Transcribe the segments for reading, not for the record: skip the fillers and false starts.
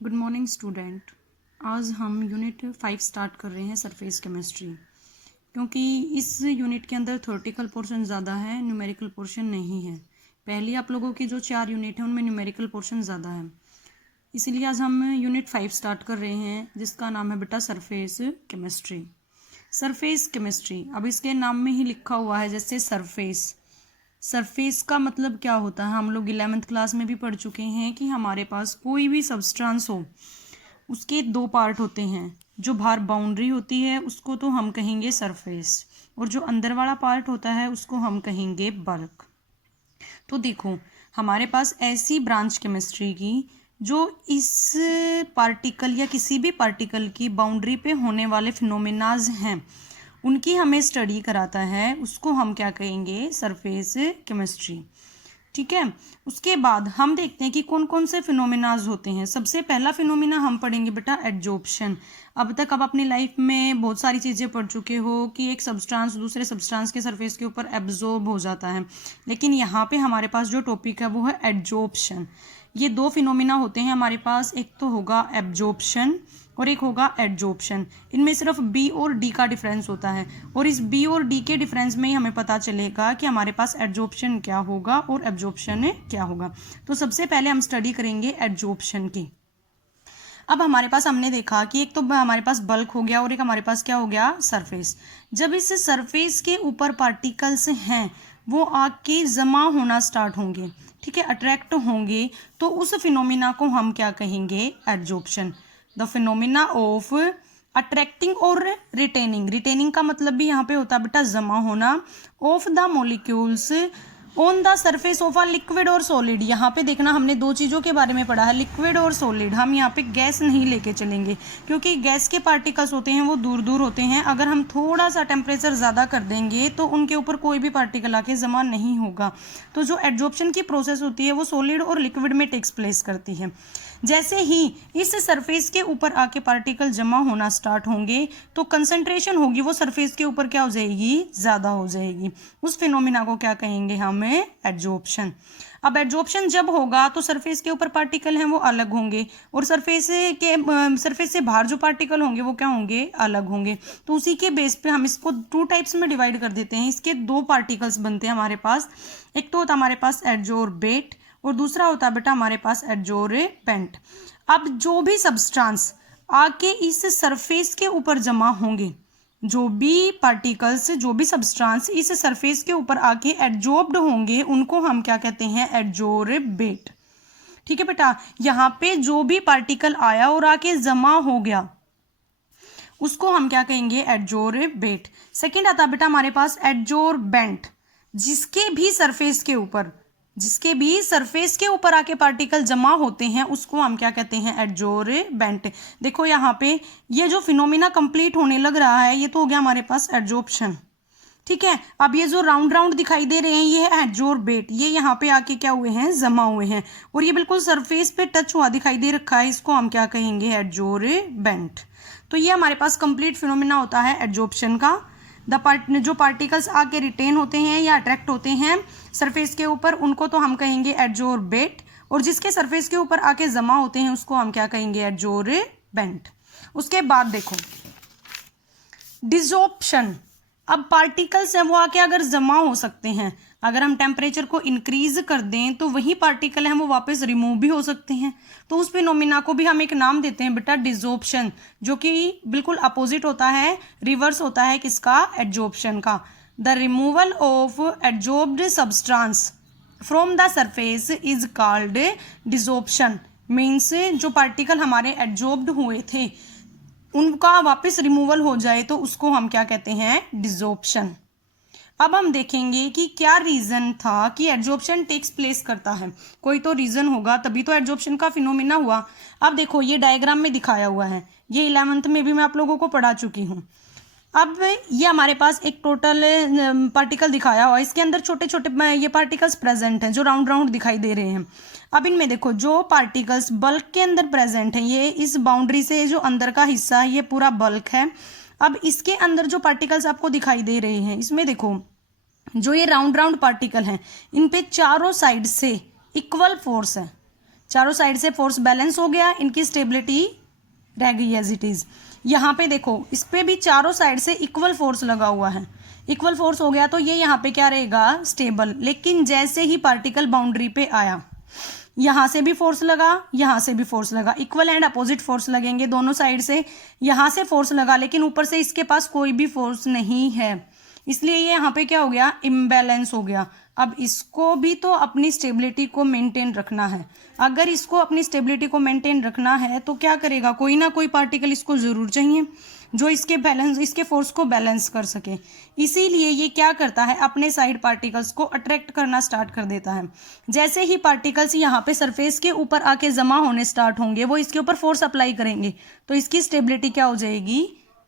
Good morning student. आज हम unit 5 start कर रहे हैं सरफेस केमिस्ट्री, क्योंकि इस यूनिट के अंदर थ्योरेटिकल पोर्शन ज़्यादा है, न्यूमेरिकल पोर्शन नहीं है। पहले आप लोगों की जो 4 यूनिट हैं उनमें न्यूमेरिकल पोर्शन ज़्यादा है, इसीलिए आज हम यूनिट 5 स्टार्ट कर रहे हैं जिसका नाम है बेटा सरफेस केमिस्ट्री। सरफेस केमिस्ट्री, अब इसके नाम में ही लिखा हुआ है जैसे सरफेस। सरफेस का मतलब क्या होता है, हम लोग 11th क्लास में भी पढ़ चुके हैं कि हमारे पास कोई भी सब्सटेंस हो उसके 2 पार्ट होते हैं। जो बाहर बाउंड्री होती है उसको तो हम कहेंगे सरफेस, और जो अंदर वाला पार्ट होता है उसको हम कहेंगे बल्क। तो देखो, हमारे पास ऐसी ब्रांच केमिस्ट्री की जो इस पार्टिकल या किसी भी पार्टिकल की बाउंड्री पे होने वाले फिनोमेनाज हैं उनकी हमें स्टडी कराता है, उसको हम क्या कहेंगे, सरफेस केमिस्ट्री। ठीक है, उसके बाद हम देखते हैं कि कौन कौन से फिनोमेनाज होते हैं। सबसे पहला फिनोमेना हम पढ़ेंगे बेटा एडजॉर्प्शन। अब तक आप अपनी लाइफ में बहुत सारी चीज़ें पढ़ चुके हो कि एक सब्सटेंस दूसरे सब्सटेंस के सरफेस के ऊपर एब्जॉर्ब हो जाता है, लेकिन यहाँ पे हमारे पास जो टॉपिक है वो है एडजॉर्प्शन। ये 2 फिनोमेना होते हैं हमारे पास, एक तो होगा एब्जॉर्प्शन और एक होगा एडजॉर्प्शन। इनमें सिर्फ बी और डी का डिफरेंस होता है, और इस बी और डी के डिफरेंस में ही हमें पता चलेगा कि हमारे पास एडजॉर्प्शन क्या होगा और एब्जॉर्प्शन क्या होगा। तो सबसे पहले हम स्टडी करेंगे एडजॉर्प्शन की। अब हमारे पास हमने देखा कि एक तो हमारे पास बल्क हो गया और एक हमारे पास क्या हो गया, सरफेस। जब इस सरफेस के ऊपर पार्टिकल्स हैं वो आके जमा होना स्टार्ट होंगे, ठीक है, अट्रैक्ट होंगे, तो उस फिनोमिना को हम क्या कहेंगे, adsorption. The phenomena of attracting और रिटेनिंग। रिटेनिंग का मतलब भी यहाँ पे होता है बेटा जमा होना, of the molecules on the surface of a liquid और सॉलिड। यहाँ पे देखना, हमने 2 चीज़ों के बारे में पढ़ा है, लिक्विड और सॉलिड। हम यहाँ पे गैस नहीं लेके चलेंगे, क्योंकि गैस के पार्टिकल्स होते हैं वो दूर दूर होते हैं। अगर हम थोड़ा सा टेम्परेचर ज़्यादा कर देंगे तो उनके ऊपर कोई भी पार्टिकल आके जमा नहीं होगा। तो जो एडजॉर्प्शन की प्रोसेस होती है वो सॉलिड और लिक्विड में टेक्स प्लेस करती है। जैसे ही इस सरफेस के ऊपर आके पार्टिकल जमा होना स्टार्ट होंगे तो कंसंट्रेशन होगी वो सरफेस के ऊपर क्या हो जाएगी, ज़्यादा हो जाएगी। उस फिनोमिना को क्या कहेंगे हमें, एडजॉर्प्शन। अब एडजॉर्प्शन जब होगा तो सरफेस के ऊपर पार्टिकल हैं वो अलग होंगे, और सरफेस से बाहर जो पार्टिकल होंगे वो क्या होंगे, अलग होंगे। तो उसी के बेस पे हम इसको 2 टाइप्स में डिवाइड कर देते हैं। इसके 2 पार्टिकल्स बनते हैं हमारे पास। एक तो होता है हमारे पास एडजॉर्बेट और दूसरा होता है बेटा हमारे पास एडजॉर्बेंट। अब जो भी सब्सटेंस आके इस सरफेस के ऊपर जमा होंगे, जो भी पार्टिकल्स, जो भी सब्सटेंस इस सरफेस के ऊपर आके एडजॉर्ब्ड होंगे उनको हम क्या कहते हैं, एडजॉर्बेट। ठीक है बेटा, यहाँ पे जो भी पार्टिकल आया और आके जमा हो गया उसको हम क्या कहेंगे, एडजॉर्बेट। सेकंड आता बेटा हमारे पास एडजॉर्बेंट। जिसके भी सरफेस के ऊपर आके पार्टिकल जमा होते हैं उसको हम क्या कहते हैं, एडजॉर्बेंट। देखो यहाँ पे ये जो फिनोमिना कंप्लीट होने लग रहा है ये तो हो गया हमारे पास एडजॉर्प्शन। ठीक है, अब ये जो राउंड राउंड दिखाई दे रहे हैं ये है एडजॉर्बेट। ये यहाँ पे आके क्या हुए हैं, जमा हुए हैं, और ये बिल्कुल सरफेस पे टच हुआ दिखाई दे रखा है, इसको हम क्या कहेंगे, एडजॉर्बेंट। तो ये हमारे पास कंप्लीट फिनोमिना होता है एडजॉर्प्शन का। जो पार्टिकल्स आके रिटेन होते हैं या अट्रैक्ट होते हैं सरफेस के ऊपर उनको तो हम कहेंगे एडजॉर्बेट, और जिसके सरफेस के ऊपर आके जमा होते हैं उसको हम क्या कहेंगे, एडजॉर्बेंट। उसके बाद देखो डिसॉर्प्शन। अब पार्टिकल्स हैं वो आके अगर जमा हो सकते हैं, अगर हम टेम्परेचर को इंक्रीज कर दें तो वही पार्टिकल हैं वो वापस रिमूव भी हो सकते हैं। तो उस फिनोमिना को भी हम एक नाम देते हैं बेटा डिसॉर्प्शन, जो कि बिल्कुल अपोजिट होता है, रिवर्स होता है किसका, एडजॉर्प्शन का। The removal of adsorbed substance from the surface is called desorption. Means जो पार्टिकल हमारे एडजॉर्ब्ड हुए थे उनका वापस रिमूवल हो जाए तो उसको हम क्या कहते हैं, डिसॉर्प्शन। अब हम देखेंगे कि क्या रीजन था कि एडजॉर्प्शन टेक्स प्लेस करता है। कोई तो रीजन होगा तभी तो एडजॉर्प्शन का फिनोमिना हुआ। अब देखो ये डायग्राम में दिखाया हुआ है, ये 11th में भी मैं आप लोगों को पढ़ा चुकी हूँ। अब ये हमारे पास एक टोटल पार्टिकल दिखाया हुआ है, इसके अंदर छोटे छोटे ये पार्टिकल्स प्रेजेंट हैं जो राउंड राउंड दिखाई दे रहे हैं। अब इनमें देखो जो पार्टिकल्स बल्क के अंदर प्रेजेंट हैं, ये इस बाउंड्री से जो अंदर का हिस्सा है ये पूरा बल्क है। अब इसके अंदर जो पार्टिकल्स आपको दिखाई दे रहे हैं इसमें देखो जो ये राउंड राउंड पार्टिकल हैं इन पे चारों साइड से इक्वल फोर्स है। चारों साइड से फोर्स बैलेंस हो गया, इनकी स्टेबिलिटी रह गई एज इट इज। यहाँ पे देखो इस पे भी चारों साइड से इक्वल फोर्स लगा हुआ है, इक्वल फोर्स हो गया तो ये यहाँ पे क्या रहेगा, स्टेबल। लेकिन जैसे ही पार्टिकल बाउंड्री पे आया, यहाँ से भी फोर्स लगा, यहाँ से भी फोर्स लगा, इक्वल एंड अपोजिट फोर्स लगेंगे दोनों साइड से। यहाँ से फोर्स लगा लेकिन ऊपर से इसके पास कोई भी फोर्स नहीं है, इसलिए ये यहाँ पे क्या हो गया, इम्बैलेंस हो गया। अब इसको भी तो अपनी स्टेबिलिटी को मेंटेन रखना है। अगर इसको अपनी स्टेबिलिटी को मेंटेन रखना है तो क्या करेगा, कोई ना कोई पार्टिकल इसको जरूर चाहिए जो इसके फोर्स को बैलेंस कर सके। इसीलिए ये क्या करता है, अपने साइड पार्टिकल्स को अट्रैक्ट करना स्टार्ट कर देता है। जैसे ही पार्टिकल्स यहाँ पे सरफेस के ऊपर आके जमा होने स्टार्ट होंगे, वो इसके ऊपर फोर्स अप्लाई करेंगे तो इसकी स्टेबिलिटी क्या हो जाएगी,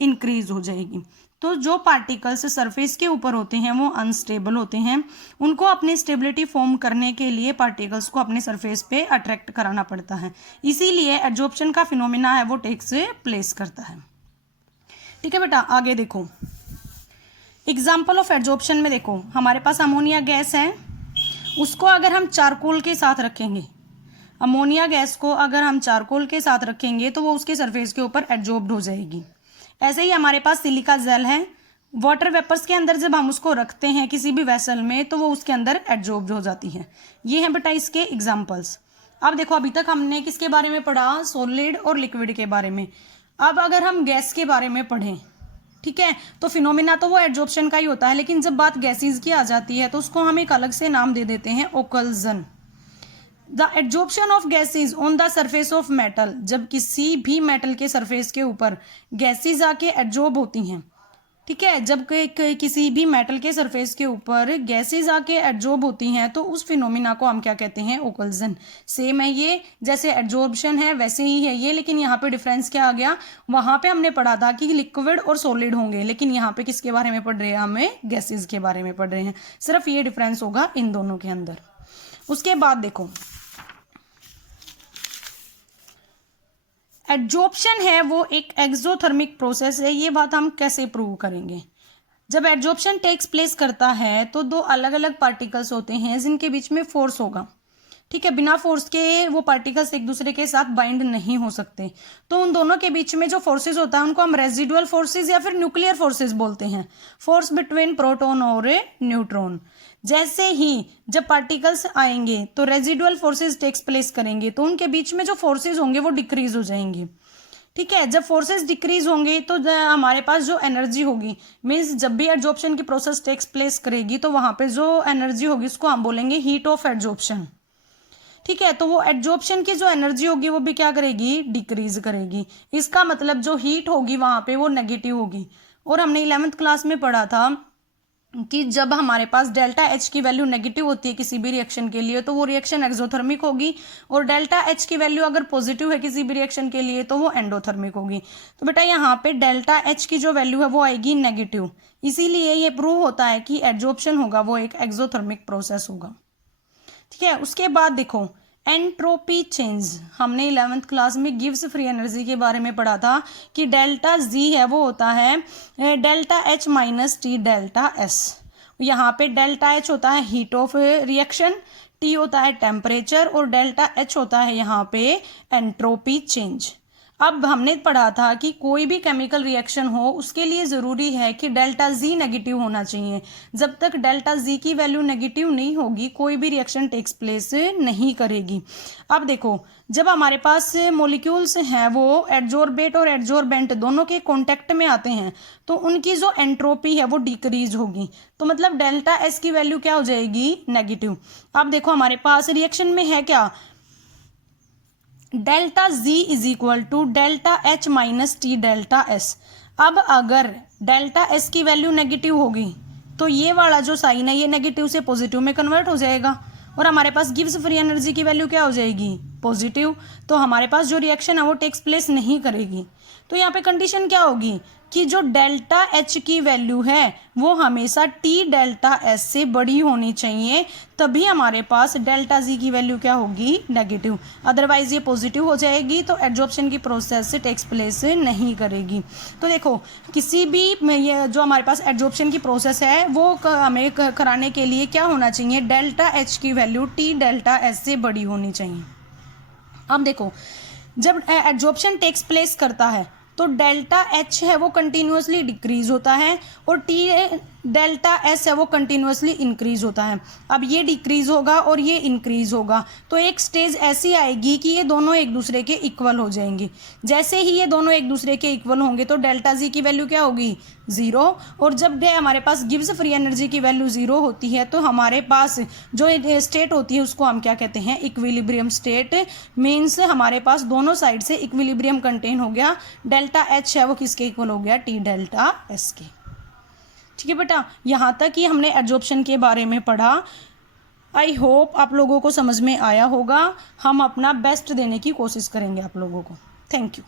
इंक्रीज हो जाएगी। तो जो पार्टिकल्स सरफेस के ऊपर होते हैं वो अनस्टेबल होते हैं, उनको अपनी स्टेबिलिटी फॉर्म करने के लिए पार्टिकल्स को अपने सरफेस पे अट्रैक्ट कराना पड़ता है। इसीलिए एडजॉर्प्शन का फिनोमेना है वो टेक्स प्लेस करता है। ठीक है बेटा, आगे देखो एग्जाम्पल ऑफ एडजॉर्प्शन में देखो हमारे पास अमोनिया गैस है, उसको अगर हम चारकोल के साथ रखेंगे, अमोनिया गैस को अगर हम चारकोल के साथ रखेंगे तो वो उसके सरफेस के ऊपर एडजॉर्ब्ड हो जाएगी। ऐसे ही हमारे पास सिलिका जेल है, वाटर वेपर्स के अंदर जब हम उसको रखते हैं किसी भी वेसल में तो वो उसके अंदर एडजॉर्ब्ड हो जाती है। ये हैं बेटा इसके एग्जाम्पल्स। अब देखो अभी तक हमने किसके बारे में पढ़ा, सॉलिड और लिक्विड के बारे में। अब अगर हम गैस के बारे में पढ़ें, ठीक है, तो फिनोमिना तो वो एडजॉर्प्शन का ही होता है, लेकिन जब बात गैसेज की आ जाती है तो उसको हम एक अलग से नाम दे देते हैं, occlusion. The adsorption of gases on the surface of metal, जब किसी भी मेटल के सरफेस के ऊपर गैसेज आके एडजॉर्ब होती हैं, ठीक है, जब किसी भी मेटल के सरफेस के ऊपर गैसेज आके एडजॉर्ब होती हैं तो उस फिनोमिना को हम क्या कहते हैं, ओकल्जन। सेम है ये, जैसे एडजॉर्प्शन है वैसे ही है ये, लेकिन यहाँ पे डिफरेंस क्या आ गया, वहां पे हमने पढ़ा था कि लिक्विड और सॉलिड होंगे, लेकिन यहाँ पे किसके बारे में पढ़ रहे हैं, हमें गैसेज के बारे में पढ़ रहे हैं। सिर्फ ये डिफरेंस होगा इन दोनों के अंदर। उसके बाद देखो एडजॉर्प्शन है वो एक एक्सोथर्मिक प्रोसेस है। ये बात हम कैसे प्रूव करेंगे, जब एडजॉर्प्शन टेक्स प्लेस करता है तो दो अलग अलग पार्टिकल्स होते हैं जिनके बीच में फोर्स होगा, ठीक है, बिना फोर्स के वो पार्टिकल्स एक दूसरे के साथ बाइंड नहीं हो सकते। तो उन दोनों के बीच में जो फोर्सेस होता है उनको हम रेजिडुअल फोर्सेस या फिर न्यूक्लियर फोर्सेस बोलते हैं, फोर्स बिटवीन प्रोटॉन और न्यूट्रॉन। जैसे ही जब पार्टिकल्स आएंगे तो रेजिडुअल फोर्सेस टेक्स प्लेस करेंगे तो उनके बीच में जो फोर्सेस होंगे वो डिक्रीज हो जाएंगे, ठीक है। जब फोर्सेस डिक्रीज होंगे तो हमारे पास जो एनर्जी होगी, मीन्स जब भी एडजॉर्प्शन की प्रोसेस टेक्स प्लेस करेगी तो वहां पे जो एनर्जी होगी उसको हम बोलेंगे हीट ऑफ एडजॉर्प्शन, ठीक है। तो वो एडजॉर्प्शन की जो एनर्जी होगी वो भी क्या करेगी, डिक्रीज करेगी। इसका मतलब जो हीट होगी वहां पे वो नेगेटिव होगी। और हमने 11th क्लास में पढ़ा था कि जब हमारे पास डेल्टा एच की वैल्यू नेगेटिव होती है किसी भी रिएक्शन के लिए तो वो रिएक्शन एक्सोथर्मिक होगी, और डेल्टा एच की वैल्यू अगर पॉजिटिव है किसी भी रिएक्शन के लिए तो वो एंडोथर्मिक होगी। तो बेटा यहाँ पे डेल्टा एच की जो वैल्यू है वो आएगी नेगेटिव, इसीलिए ये प्रूव होता है कि एडजॉर्प्शन होगा वो एक एक्सोथर्मिक प्रोसेस होगा, ठीक है। उसके बाद देखो एंट्रोपी चेंज, हमने 11th क्लास में गिव्स फ्री एनर्जी के बारे में पढ़ा था कि डेल्टा जी है वो होता है delta H minus T delta S. यहाँ पे डेल्टा एच होता है हीट ऑफ रिएक्शन, टी होता है टेम्परेचर और डेल्टा एच होता है यहाँ पे एंट्रोपी चेंज। अब हमने पढ़ा था कि कोई भी केमिकल रिएक्शन हो उसके लिए ज़रूरी है कि डेल्टा जी नेगेटिव होना चाहिए। जब तक डेल्टा जी की वैल्यू नेगेटिव नहीं होगी कोई भी रिएक्शन टेक्स प्लेस नहीं करेगी। अब देखो जब हमारे पास मॉलिक्यूल्स हैं वो एडजॉर्बेट और एडजॉर्बेंट दोनों के कॉन्टेक्ट में आते हैं तो उनकी जो एंट्रोपी है वो डिक्रीज होगी, तो मतलब डेल्टा एस की वैल्यू क्या हो जाएगी, नेगेटिव। अब देखो हमारे पास रिएक्शन में है क्या, delta G is equal to delta H minus T delta S. अब अगर डेल्टा एस की वैल्यू नेगेटिव होगी तो ये वाला जो साइन है ये नेगेटिव से पॉजिटिव में कन्वर्ट हो जाएगा और हमारे पास गिव्स फ्री एनर्जी की वैल्यू क्या हो जाएगी, पॉजिटिव। तो हमारे पास जो रिएक्शन है वो टेक्स प्लेस नहीं करेगी। तो यहाँ पे कंडीशन क्या होगी कि जो डेल्टा एच की वैल्यू है वो हमेशा टी डेल्टा एस से बड़ी होनी चाहिए, तभी हमारे पास डेल्टा जी की वैल्यू क्या होगी, नेगेटिव। अदरवाइज ये पॉजिटिव हो जाएगी तो एडजॉर्प्शन की प्रोसेस से टेक्स प्लेस नहीं करेगी। तो देखो किसी भी ये जो हमारे पास एडजॉर्प्शन की प्रोसेस है वो हमें कराने के लिए क्या होना चाहिए, डेल्टा एच की वैल्यू टी डेल्टा एस से बड़ी होनी चाहिए। अब देखो, जब एड्जॉर्प्शन टेक्स प्लेस करता है तो डेल्टा एच है वो कंटिन्यूसली डिक्रीज होता है और टी डेल्टा एस है वो कंटिन्यूसली इंक्रीज होता है। अब ये डिक्रीज होगा और ये इंक्रीज होगा, तो एक स्टेज ऐसी आएगी कि ये दोनों एक दूसरे के इक्वल हो जाएंगे। जैसे ही ये दोनों एक दूसरे के इक्वल होंगे तो डेल्टा जी की वैल्यू क्या होगी, ज़ीरो। और जब हमारे पास गिब्स फ्री एनर्जी की वैल्यू ज़ीरो होती है तो हमारे पास जो स्टेट होती है उसको हम क्या कहते हैं, इक्विलिब्रियम स्टेट। मीन्स हमारे पास दोनों साइड से इक्विलिब्रियम कंटेन हो गया। डेल्टा एच है वो किसके इक्वल हो गया, टी डेल्टा एस के। ठीक है बेटा, यहाँ तक ही हमने एड्जॉर्प्शन के बारे में पढ़ा। आई होप आप लोगों को समझ में आया होगा। हम अपना बेस्ट देने की कोशिश करेंगे आप लोगों को। Thank you.